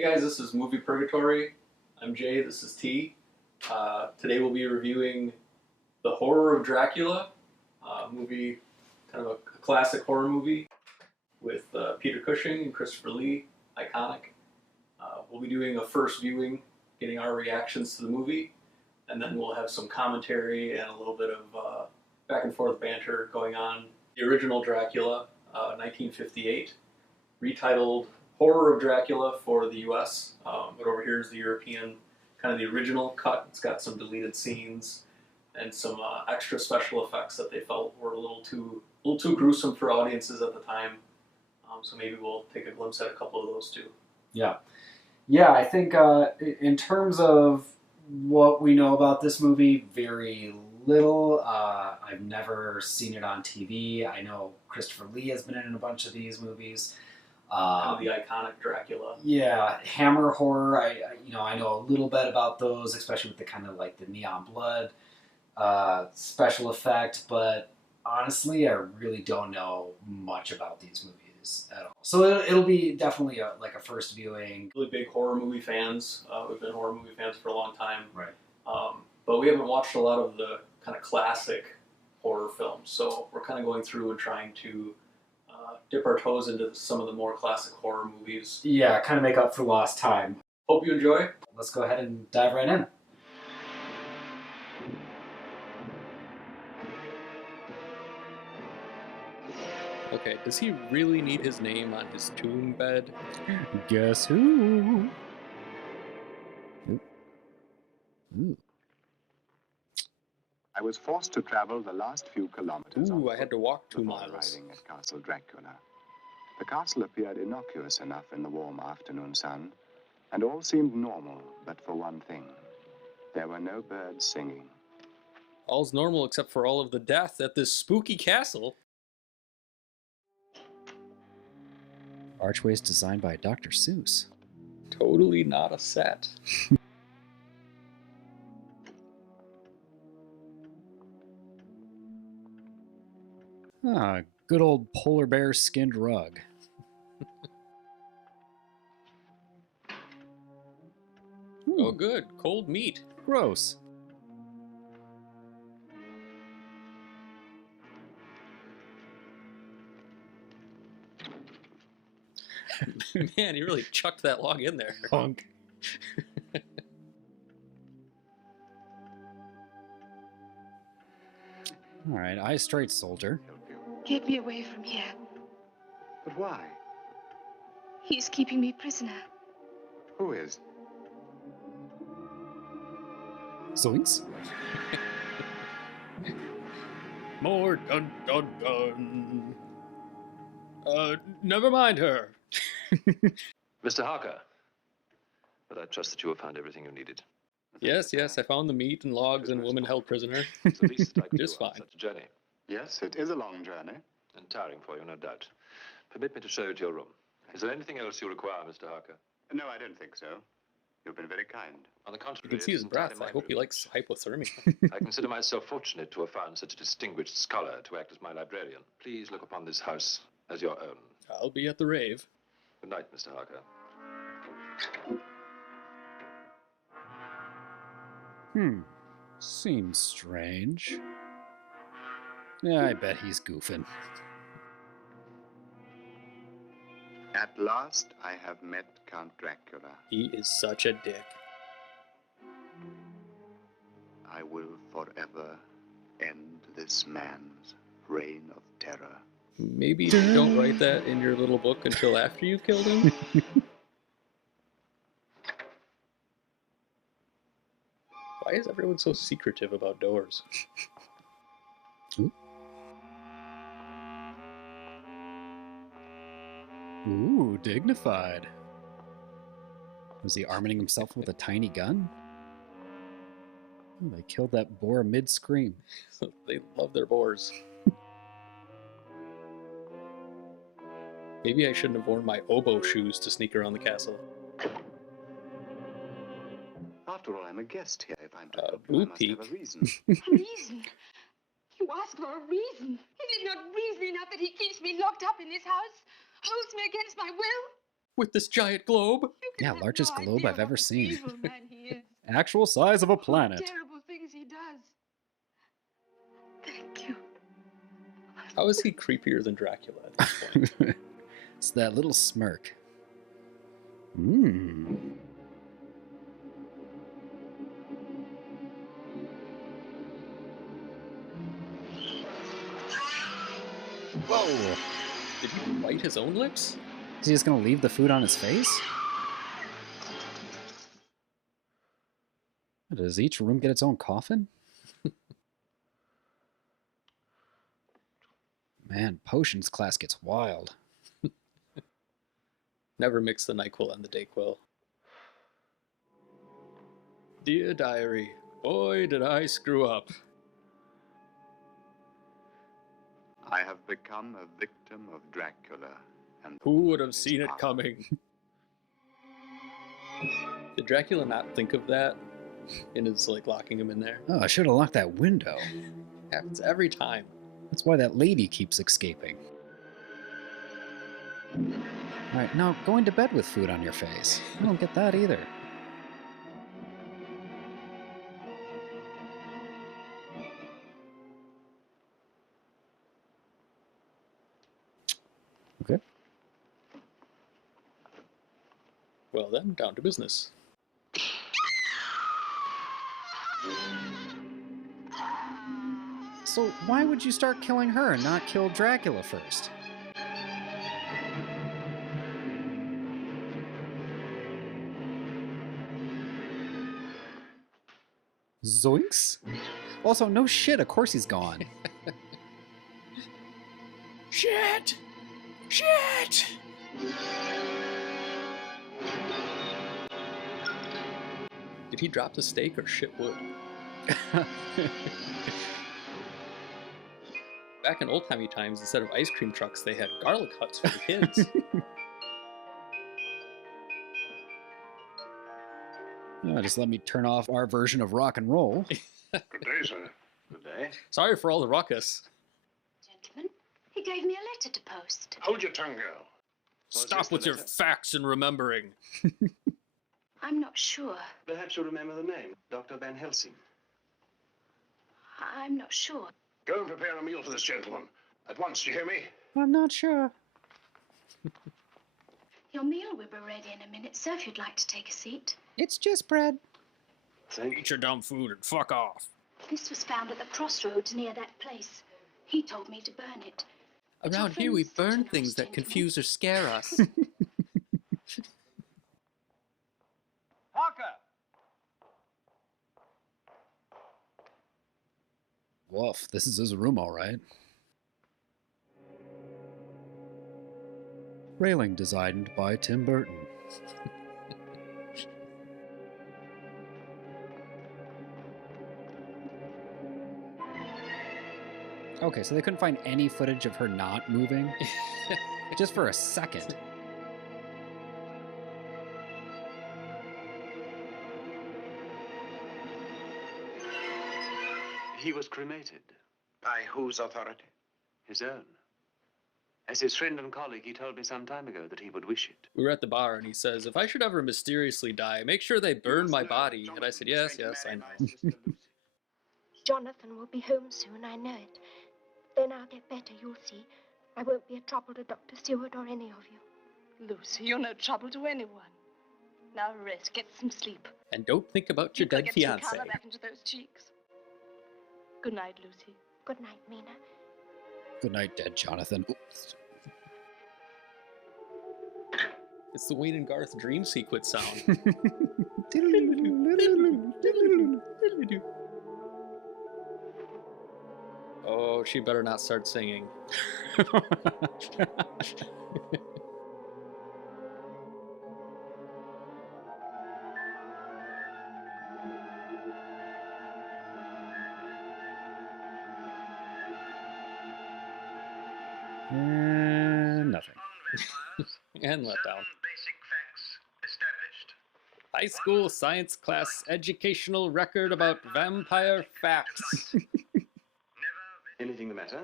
Hey guys, this is Movie Purgatory. I'm Jay, this is T. Today we'll be reviewing The Horror of Dracula, movie, kind of a classic horror movie with Peter Cushing and Christopher Lee, iconic. We'll be doing a first viewing, getting our reactions to the movie, and then we'll have some commentary and a little bit of back and forth banter going on. The original Dracula, 1958, retitled Horror of Dracula for the US, but over here is the European, kind of the original cut. It's got some deleted scenes and some extra special effects that they felt were a little too gruesome for audiences at the time. So maybe we'll take a glimpse at a couple of those too. Yeah, I think in terms of what we know about this movie, very little. I've never seen it on TV. I know Christopher Lee has been in a bunch of these movies. Kind of the iconic Dracula. Yeah, Hammer horror. I know a little bit about those, especially with the kind of like the neon blood special effect. But honestly, I really don't know much about these movies at all. So it'll be definitely a first viewing. Really big horror movie fans. We've been horror movie fans for a long time. Right. But we haven't watched a lot of the kind of classic horror films. So we're kind of going through and trying to dip our toes into some of the more classic horror movies. Yeah, kind of make up for lost time. Hope you enjoy. Let's go ahead and dive right in. Okay, does he really need his name on his tomb bed? Guess who? Ooh. I was forced to travel the last few kilometers. Ooh, I had to walk 2 before miles. Arriving at Castle Dracula. The castle appeared innocuous enough in the warm afternoon sun, and all seemed normal, but for one thing. There were no birds singing. All's normal except for all of the death at this spooky castle. Archways designed by Dr. Seuss. Totally not a set. Good old polar bear skinned rug. Oh good, cold meat. Gross. Man, he really chucked that log in there. Punk. All right, eye straight, soldier. Get me away from here. But why? He's keeping me prisoner. Who is? Zoinks. More dun dun dun. Never mind her. Mr. Harker, but I trust that you have found everything you needed. Yes, I found the meat and logs and woman held prisoner. It's the least that I can do Just on fine. such a journey. Yes, it is a long journey. And tiring for you, no doubt. Permit me to show you to your room. Is there anything else you require, Mr. Harker? No, I don't think so. You've been very kind. On the You contrary, can see it his is entirely breath. I my hope he likes privilege. hypothermia. I consider myself fortunate to have found such a distinguished scholar to act as my librarian. Please look upon this house as your own. I'll be at the rave. Good night, Mr. Harker. Seems strange. Yeah, I bet he's goofing. At last, I have met Count Dracula. He is such a dick. I will forever end this man's reign of terror. Maybe don't write that in your little book until after you've killed him. Why is everyone so secretive about doors? Ooh, dignified. Was he arming himself with a tiny gun? Oh, they killed that boar mid-scream. They love their boars. Maybe I shouldn't have worn my oboe shoes to sneak around the castle. After all, I'm a guest here. If I'm to help boo you, I must peep. have a reason. Reason? You ask for a reason. Is it not reason enough that he keeps me locked up in this house? Holds me against my will? with this giant globe. You can Yeah, have largest no globe idea I've ever what an seen. evil man he is. Actual size of a What planet. terrible things he does. Thank you. How is he creepier than Dracula at this point? It's that little smirk. Mmm. Whoa. Did he bite his own lips? Is he just gonna leave the food on his face? Does each room get its own coffin? Man, potions class gets wild. Never mix the NyQuil and the DayQuil. Dear diary, boy did I screw up. I have become a victim of Dracula. And Who would have seen it coming? Did Dracula not think of that in his, like, locking him in there? Oh, I should have locked that window. Happens every time. That's why that lady keeps escaping. Alright, now going to bed with food on your face. I don't get that either. Okay. Well then, down to business. So why would you start killing her and not kill Dracula first? Zoinks? Also, no shit, of course he's gone. Shit! Shit! Did he drop the steak or shit wood? Back in old-timey times, instead of ice cream trucks, they had garlic huts for the kids. Just let me turn off our version of rock and roll. Good day, sir. Good day. Sorry for all the ruckus. Gentlemen, he gave me a letter to post. Hold your tongue, girl. Stop with your facts and remembering. I'm not sure. Perhaps you'll remember the name, Dr. Van Helsing. I'm not sure. Go and prepare a meal for this gentleman. At once, do you hear me? I'm not sure. Your meal will be ready in a minute, sir, if you'd like to take a seat. It's just bread. Thank you. Eat your dumb food and fuck off. This was found at the crossroads near that place. He told me to burn it. Around here we burn things that confuse or scare us. Parker! Woof, this is his room, all right. Railing designed by Tim Burton. Okay, so they couldn't find any footage of her not moving? Just for a second. He was cremated. By whose authority? His own. As his friend and colleague, he told me some time ago that he would wish it. We were at the bar and he says, if I should ever mysteriously die, make sure they burn my body. And I said, yes, yes, I know. Jonathan will be home soon, I know it. Then I'll get better, you'll see. I won't be a trouble to Dr. Seward or any of you. Lucy, you're no trouble to anyone. Now rest, get some sleep. And don't think about your dead Get fiancé. some color back into those cheeks. Good night, Lucy. Good night, Mina. Good night, dead Jonathan. Oops. It's the Wayne and Garth dream sequence sound. Oh, she better not start singing. Nothing. And let down. Basic facts established. High school science class educational record about vampire facts. Anything the matter?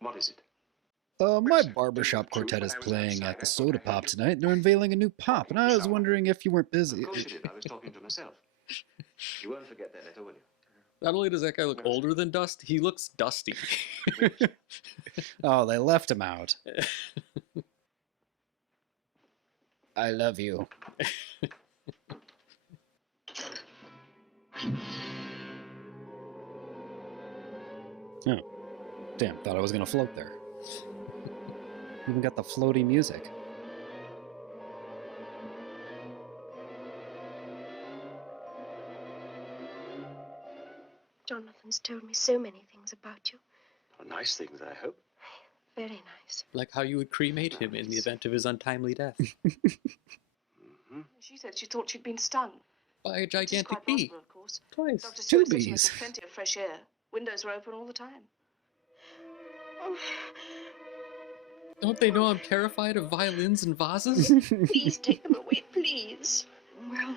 What is it? My barbershop quartet is playing at the Soda Pop tonight. They're unveiling a new pop, and I was wondering if you weren't busy. Of course you did. I was talking to myself. You won't forget that letter, will you? Not only does that guy look older than Dust, he looks dusty. Oh, they left him out. I love you. Oh, damn, thought I was gonna float there. Even got the floaty music. Jonathan's told me so many things about you. Well, nice things, I hope. Very nice. Like how you would cremate him in the event of his untimely death. She said she thought she'd been stung. By a Which is gigantic quite bee. possible, of course. Twice. Dr. Two Stewart said she must bees. have plenty of fresh air. Windows were open all the time. Don't they know I'm terrified of violins and vases? Please take them away, please. Well,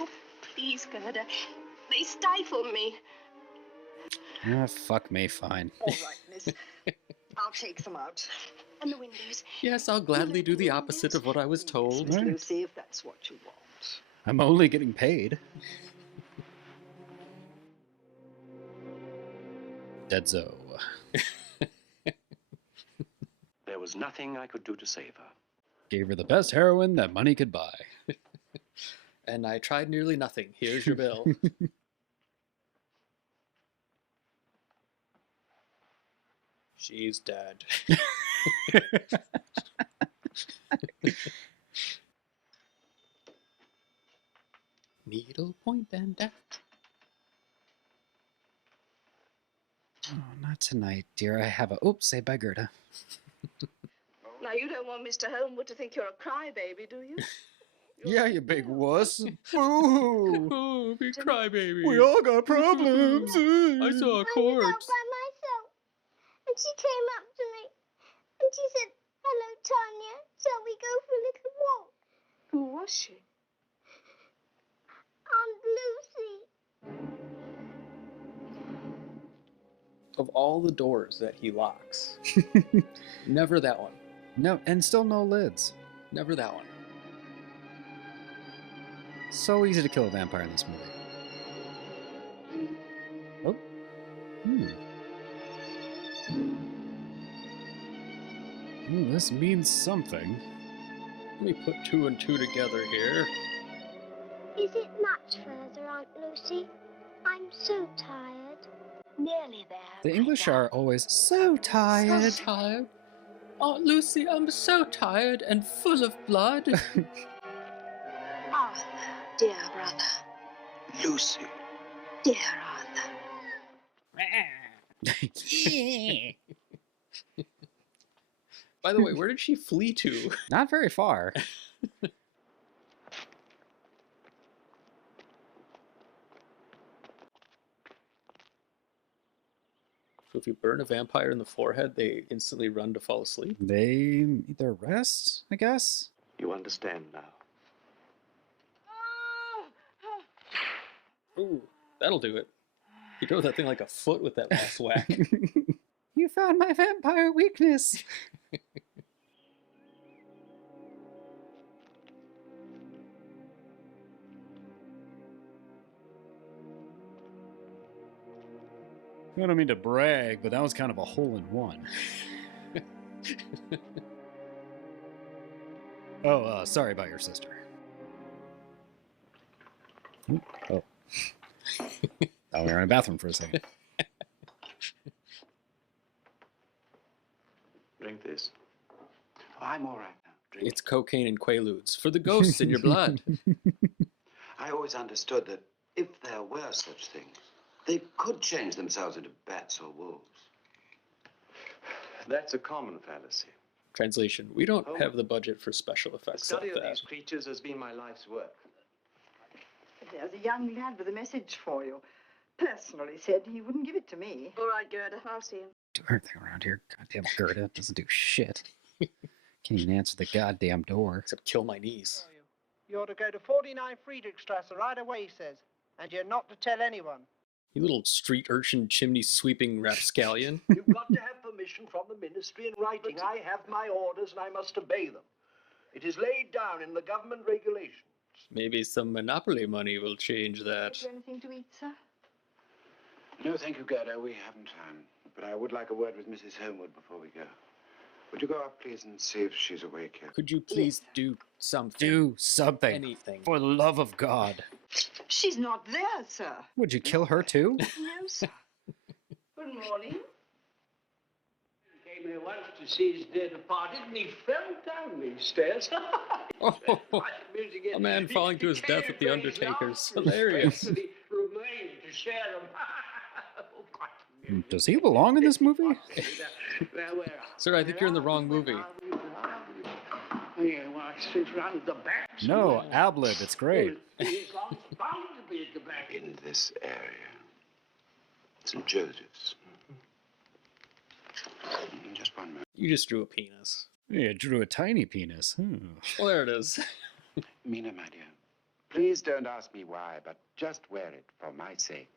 oh, please, Gerda. They stifle me. Ah, fuck me, fine. All right, miss. I'll take them out. And the windows. Yes, I'll gladly do the opposite of what I was told. Right. Lucy, if that's what you want. I'm only getting paid. Deadzo. There was nothing I could do to save her. Gave her the best heroin that money could buy. And I tried nearly nothing. Here's your bill. She's dead. Needle point and death. Oh, not tonight, dear. I have a... Oops, say bye, Gerda. Now, you don't want Mr. Holmwood to think you're a crybaby, do you? Yeah, you big wuss. Boo! Oh, big crybaby. We all got problems. I saw a I was out corpse. by myself. And she came up to me. And she said, "Hello, Tanya. Shall we go for a little walk?" Who was she? Aunt Lucy. Of all the doors that he locks, never that one. No, and still no lids. Never that one. So easy to kill a vampire in this movie. Oh. Ooh, this means something. Let me put two and two together here. Is it much further, Aunt Lucy? I'm so tired. Nearly there. The English are always so tired. So tired. Aunt Lucy, I'm so tired and full of blood. Arthur, dear brother. Lucy. Dear Arthur. By the way, where did she flee to? Not very far. So if you burn a vampire in the forehead, they instantly run to fall asleep? They either rest, I guess? You understand now. Ooh, that'll do it. He drove that thing like a foot with that last whack. You found my vampire weakness. I don't mean to brag, but that was kind of a hole-in-one. Oh, sorry about your sister. Oh. Oh, we were in a bathroom for a second. Drink this. I'm all right now. Drink It's cocaine and quaaludes for the ghosts in your blood. I always understood that if there were such things, they could change themselves into bats or wolves. That's a common fallacy. Translation: we don't have the budget for special The effects study like of that. these creatures has been my life's work. There's a young lad with a message for you. Personally said he wouldn't give it to me. All right, Gerda, I'll see him. Do everything around here. Goddamn Gerda doesn't do shit. Can't even answer the goddamn door. Except kill my knees. You ought to go to 49 Friedrichstrasse right away, he says. And you're not to tell anyone. You little street urchin chimney sweeping rapscallion. You've got to have permission permission from the ministry in writing. I have my orders and I must obey them. It is laid down in the government regulations. Maybe some Monopoly money will change that. Is there anything to eat, sir? No, thank you, Gerda. We haven't time. But I would like a word with Mrs. Homewood before we go. Would you go up, please, and see if she's awake here? Could you please do something? Do something. Anything. For the love of God. She's not there, sir. Would you kill her too? No, sir. Good morning. He came here once to see his dear departed, and he fell down these stairs. A man falling to his death at the Undertaker's. Hilarious. He remained to share them. Does he belong in this movie? Sir, I think you're in the wrong movie. No, Ablib, it's great. In this area. St. Joseph's. Just one minute. You just drew a penis. Yeah, drew a tiny penis. Well, there it is. Mina, my dear, please don't ask me why, but just wear it for my sake.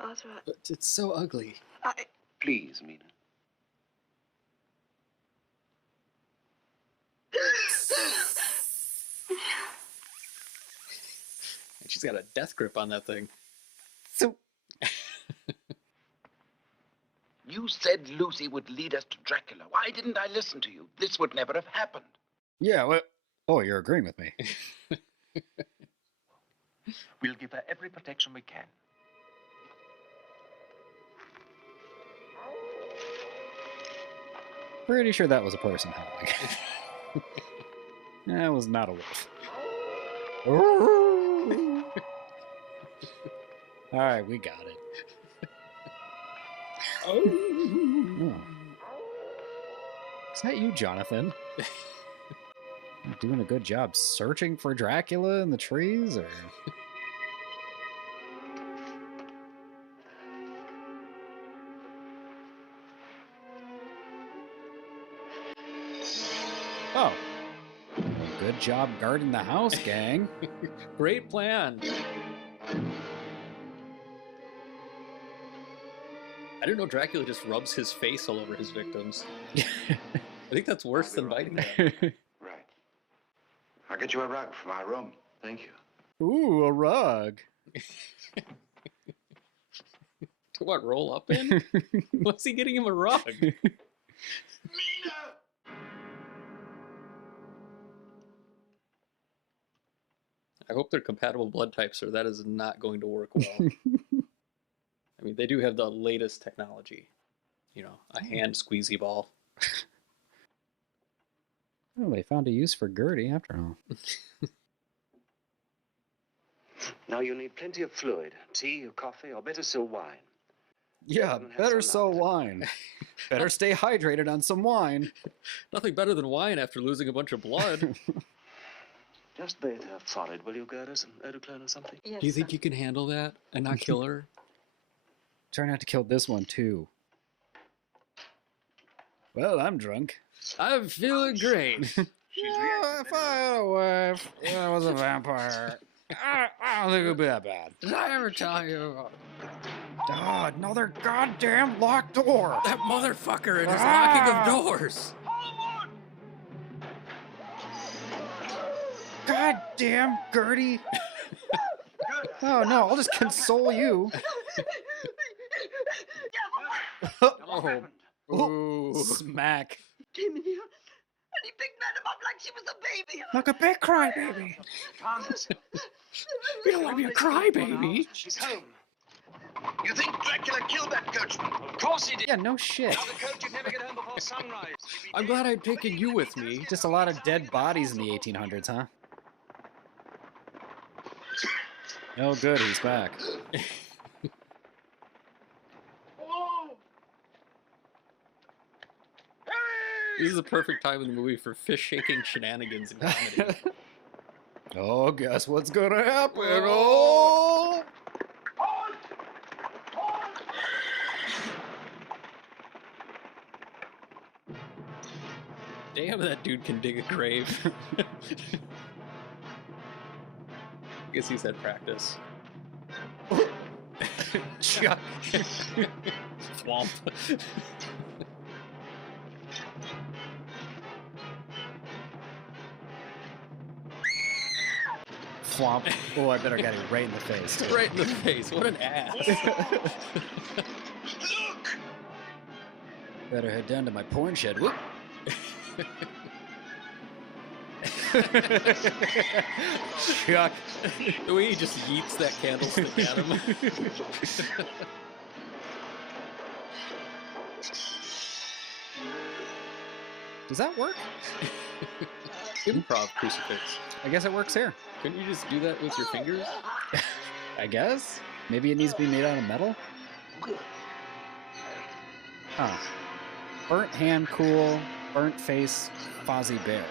Arthur, But it's so ugly. Please, Mina. And she's got a death grip on that thing. So, You said Lucy would lead us to Dracula. Why didn't I listen to you? This would never have happened. yeah, well, oh, you're agreeing with me. We'll give her every protection we can. Pretty sure that was a person howling. That was not a wolf. Alright, we got it. Oh. Is that you, Jonathan? You doing a good job searching for Dracula in the trees, or? Oh. Good job guarding the house, gang. Great plan. I didn't know Dracula just rubs his face all over his victims. I think that's worse than biting them. Right. I'll get you a rug for my room. Thank you. Ooh, a rug. To what, roll up in? What's he getting him a rug? I hope they're compatible blood types, or that is not going to work well. I mean, they do have the latest technology. You know, a hand squeezy ball. Oh, they found a use for Gertie after all. Now you'll need plenty of fluid. Tea or coffee or better still wine. Yeah, better so wine. Better stay hydrated on some wine. Nothing better than wine after losing a bunch of blood. Just bathe her forehead, will you, Gerda? Some eau de cologne or something? Yes, Do you think you can handle that and not kill her? Try not to kill this one, too. Well, I'm drunk. I'm feeling great. Yeah, if I had a wife that was a vampire, I don't think it would be that bad. Did I ever tell you? God, another goddamn locked door. That motherfucker and his locking of doors. God damn, Gertie. Oh no, I'll just console you. Oh. Ooh. Smack. Came in here and he picked Madam up like she was a baby. Like a big crybaby. Thomas. You don't want to be a crybaby. She's home. You think Dracula killed that coachman? Of course he did. Yeah, no shit. Now the coach would never get home before sunrise. I'm glad I've taken you with me. Just a lot of dead bodies in the 1800s, huh? Oh good, he's back. This is the perfect time in the movie for fish-shaking shenanigans and comedy. Oh, guess what's gonna happen? Oh! Damn, that dude can dig a grave. I guess he's had practice. Chuck. Swamp. Swamp. Oh, I better get it right in the face. Too. Right in the face. What an ass. Better head down to my porn shed. Whoop. Chuck. The way he just yeets that candlestick at him. Does that work? Improv crucifix. I guess it works here. Couldn't you just do that with your fingers? I guess. Maybe it needs to be made out of metal? Huh. Burnt hand, cool. Burnt face, Fozzie Bear.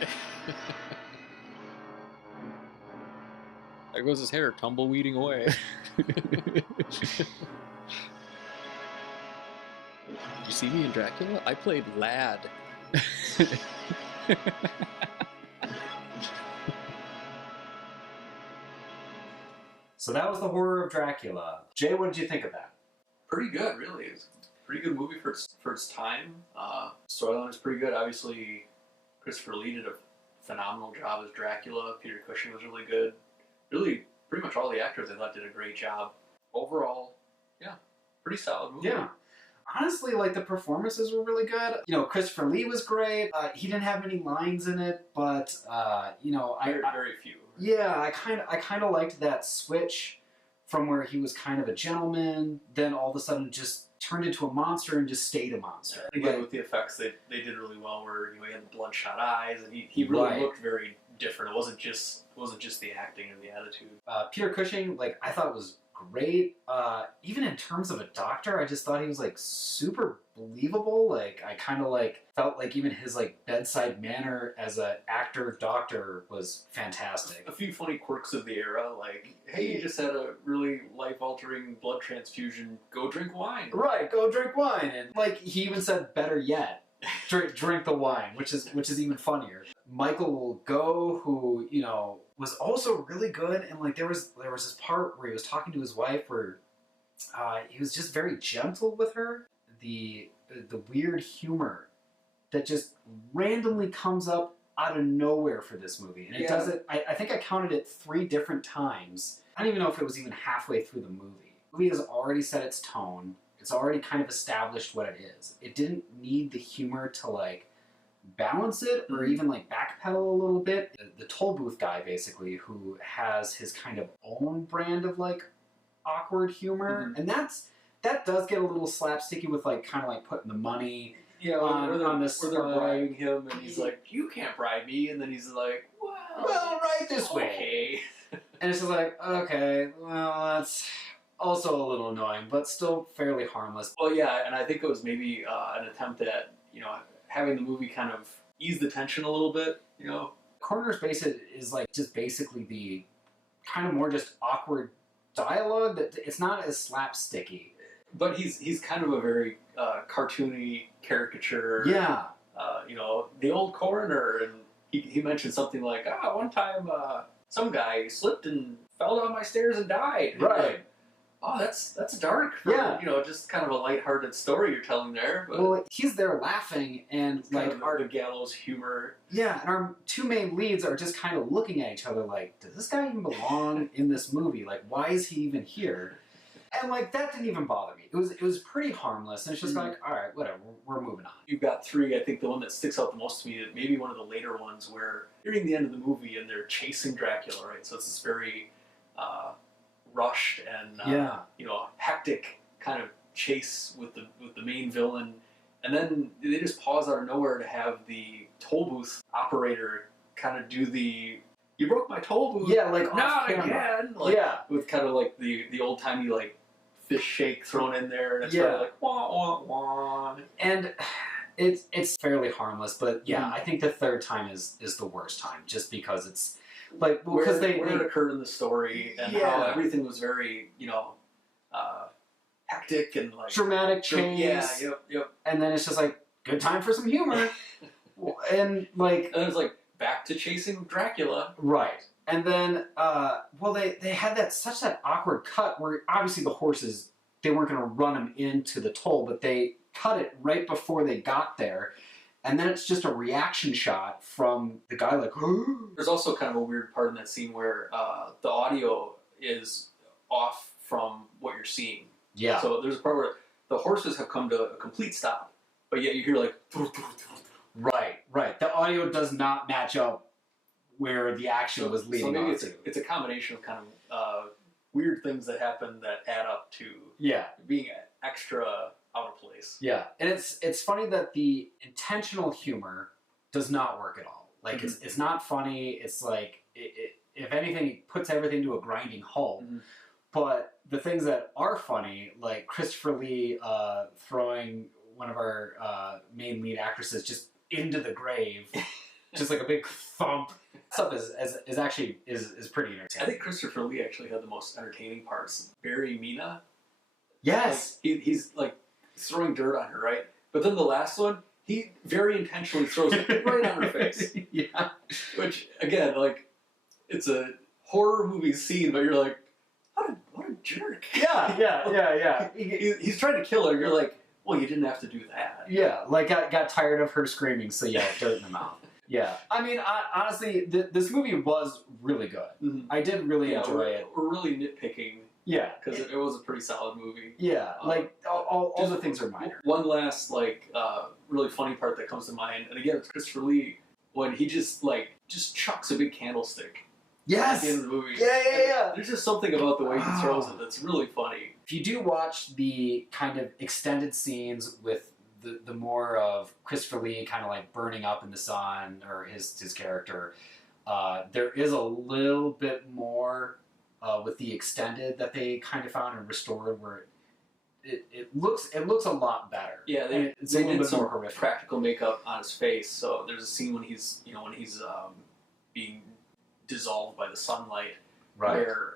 There goes his hair tumbleweeding away. Did you see me in Dracula? I played Lad. So that was the Horror of Dracula. Jay, what did you think of that? Pretty good, really. It's a pretty good movie for its time. Storyline is pretty good. Obviously, Christopher Lee did a phenomenal job as Dracula. Peter Cushing was really good. Really, pretty much all the actors I thought did a great job. Overall, yeah, pretty solid movie. Yeah. Honestly, like, the performances were really good. You know, Christopher Lee was great. He didn't have many lines in it, but, you know... Very few. Yeah, I kind of liked that switch from where he was kind of a gentleman, then all of a sudden just turned into a monster and just stayed a monster. Again, with the effects, they did really well, where he had the bloodshot eyes, and he really looked very different. It wasn't just the acting and the attitude. Peter Cushing, like, I thought was great. Even in terms of a doctor, I just thought he was like super believable. Like, I kind of like felt like even his like bedside manner as an actor doctor was fantastic. A few funny quirks of the era, like, hey, you just had a really life-altering blood transfusion, go drink wine. Right, go drink wine. And like, he even said, better yet, drink the wine, which is even funnier. Michael Gough, who, you know, was also really good, and like there was this part where he was talking to his wife where he was just very gentle with her. The weird humor that just randomly comes up out of nowhere for this movie, and it does it. I think I counted it 3 different times. I don't even know if it was even halfway through the movie. The movie has already set its tone. It's already kind of established what it is. It didn't need the humor to like balance it or even like backpedal a little bit. The toll booth guy, basically, who has his kind of own brand of like awkward humor, and that does get a little slapsticky with like kind of like putting the money on this. Where they're bribing him, and he's like, "You can't bribe me," and then he's like, "Well, right this way." And it's just like, okay, well, that's also a little annoying, but still fairly harmless. Well, yeah, and I think it was maybe an attempt at, you know, having the movie kind of ease the tension a little bit, you know. Coroner's Base is like just basically the kind of more just awkward dialogue that it's not as slapsticky. But he's kind of a very cartoony caricature. Yeah. You know, the old coroner, and he mentioned something like, one time some guy slipped and fell down my stairs and died. Right. Like, oh, that's dark. For, you know, just kind of a lighthearted story you're telling there. But well, he's there laughing, and like our gallows humor. Yeah, and our 2 main leads are just kind of looking at each other like, does this guy even belong in this movie? Like, why is he even here? And like, that didn't even bother me. It was pretty harmless, and it's just like, all right, whatever, we're moving on. You've got 3. I think the one that sticks out the most to me, maybe one of the later ones, where you're nearing the end of the movie and they're chasing Dracula, right? So it's this very rushed and you know, hectic kind of chase with the main villain, and then they just pause out of nowhere to have the toll booth operator kind of do the "you broke my toll booth," like not again, like, with kind of like the old timey like fish shake thrown in there, and it's kind of like wah wah wah. And it's fairly harmless, but I think the 3rd time is the worst time, just because it's like, well, because where it occurred in the story, and how everything was very, you know, hectic and like dramatic chase. Yep. And then it's just like, good time for some humor, and like, and it's like back to chasing Dracula, right? And then, well, they had that awkward cut where obviously the horses, they weren't going to run him into the toll, but they cut it right before they got there. And then it's just a reaction shot from the guy like, There's also kind of a weird part in that scene where the audio is off from what you're seeing. Yeah. So there's a part where the horses have come to a complete stop, but yet you hear like... Right. The audio does not match up where the action was leading so maybe off to. It's a combination of kind of weird things that happen that add up to being extra out of place. Yeah, and it's funny that the intentional humor does not work at all. Like, it's not funny. It's like, if anything, it puts everything to a grinding halt. But the things that are funny, like Christopher Lee throwing one of our main lead actresses just into the grave, just like a big thump. Stuff is actually pretty entertaining. I think Christopher Lee actually had the most entertaining parts. Barry Mina. Yes. Like, he's like throwing dirt on her, right? But then the last one, he very intentionally throws it right on her face. Yeah. Which, again, like, it's a horror movie scene, but you're like, what a jerk. Yeah. He's trying to kill her. You're like, well, you didn't have to do that. Yeah, like got tired of her screaming, so yeah, dirt in the mouth. Yeah, I mean, honestly, this movie was really good. I did really enjoy it. We're really nitpicking. Yeah, because it was a pretty solid movie. Yeah, like all the things are minor. One last really funny part that comes to mind, and again, it's Christopher Lee when he just chucks a big candlestick. Yes. At the end of the movie. Yeah. There's just something about the way he throws it that's really funny. If you do watch the kind of extended scenes with the more of Christopher Lee kind of like burning up in the sun, or his character, there is a little bit more with the extended that they kind of found and restored, where it looks a lot better. Yeah, they did some more horrific practical makeup on his face. So there's a scene when he's being dissolved by the sunlight, where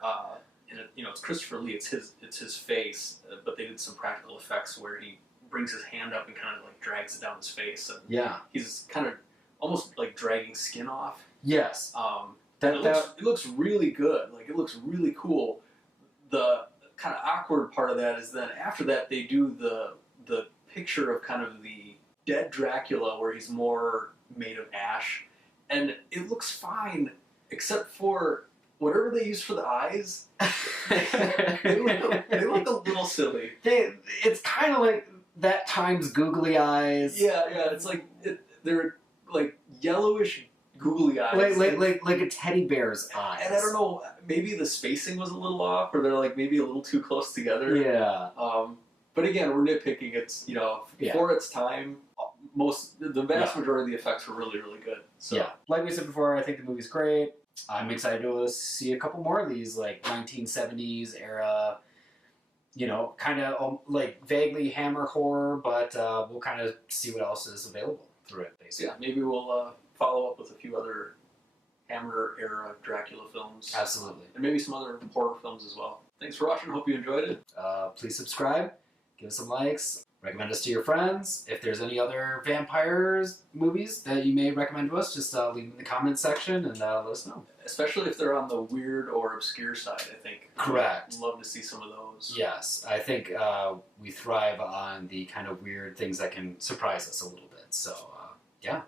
it's Christopher Lee, it's his face, but they did some practical effects where he brings his hand up and kind of like drags it down his face, and he's kind of almost like dragging skin off. Yes. It looks really good. Like, it looks really cool. The kind of awkward part of that is then after that they do the picture of kind of the dead Dracula where he's more made of ash, and it looks fine except for whatever they use for the eyes. they look a little silly. It's kind of like that times googly eyes. Yeah. It's like they're like yellowish googly eyes, like a teddy bear's eyes. And I don't know, maybe the spacing was a little off, or they're like maybe a little too close together. Yeah. But again, we're nitpicking. It's for its time, the vast majority of the effects were really, really good. So yeah, like we said before, I think the movie's great. I'm excited to see a couple more of these, like 1970s era, kind of like vaguely Hammer horror, but we'll kind of see what else is available through it, basically. Yeah, maybe we'll follow up with a few other Hammer era Dracula films. Absolutely. And maybe some other horror films as well. Thanks for watching. Hope you enjoyed it. Please subscribe, give us some likes, recommend us to your friends. If there's any other vampires movies that you may recommend to us, just leave them in the comments section and let us know. Especially if they're on the weird or obscure side, I think. Correct. I'd love to see some of those. Yes, I think we thrive on the kind of weird things that can surprise us a little bit. So, yeah.